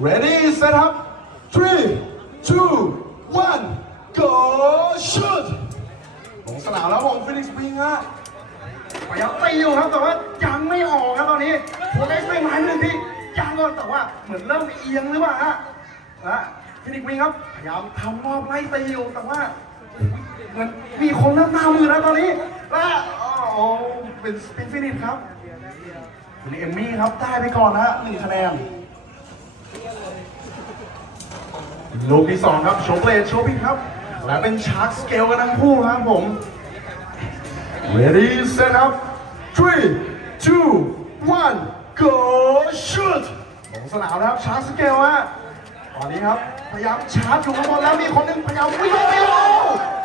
ready set up three two one go shoot ลงสนามแล้วผมฟินิกซ์วิงฮะพยายามตีอยู่ครับ แต่ว่ายังไม่ออกครับตอนนี้โคเล็กไม่มาหนึ่งทียังก็แต่ว่าเหมือนเริ่มเอียงหรือเปล่าฮะนะฟินิกซ์วิงครับพยายามทำรอบไล่ตีอยู่แต่ว่าเหมือนมีคนเริ่มหน้ามือแล้วตอนนี้และโอ้เป็นเป็นฟินิชครับคุณเอมมี่ครับได้ไปก่อนนะฮะหนึ่งคะแนน ลูกที่สองครับโชว์เปลดโชว์พิครับ และเป็นชาร์กสเกลกันทั้งคู่ครับผม ready set up three two one go shoot ลงสนามนะครับชาร์จสเกลฮะตอนนี้ครับ พยายามชาร์จอยู่ข้างบนแล้วมีคนหนึงพยายามวิ่งไปโอ้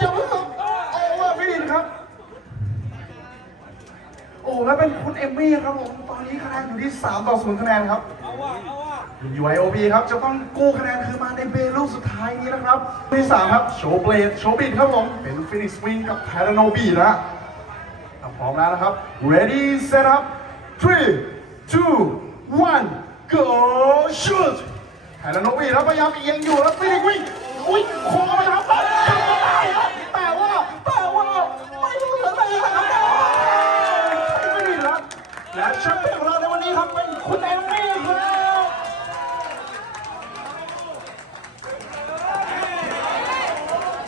จะไม่งโอ้ว่าไม่ดีครับ โอ้แล้วเป็นคุณเอมมี่ครับผมตอนนี้คะแนนอยู่ที่3ต่อ0คะแนนครับ UIOB ครับจะต้องกู้คะแนนคืนมาในเบลูกสุดท้ายนี้นะครับที่3ครับโชว์เบลดโชว์บิดครับผมเป็นฟินิกซ์วิงกับไทรโนบีนะพร้อมแล้วนะครับ ready set up three two one go shoot ไทรโนบีแล้วพยายามเอียงอยู่แล้วฟินิกซ์วิงอุ้ยโค้งเข้าไปครับทำไม่ได้แต่ว่าแต่ว่าไม่เหลือแต่ครับไม่ดีครับและแชมเปี้ยนของเราในวันนี้ครับเป็นคุณเอมมี่ครับ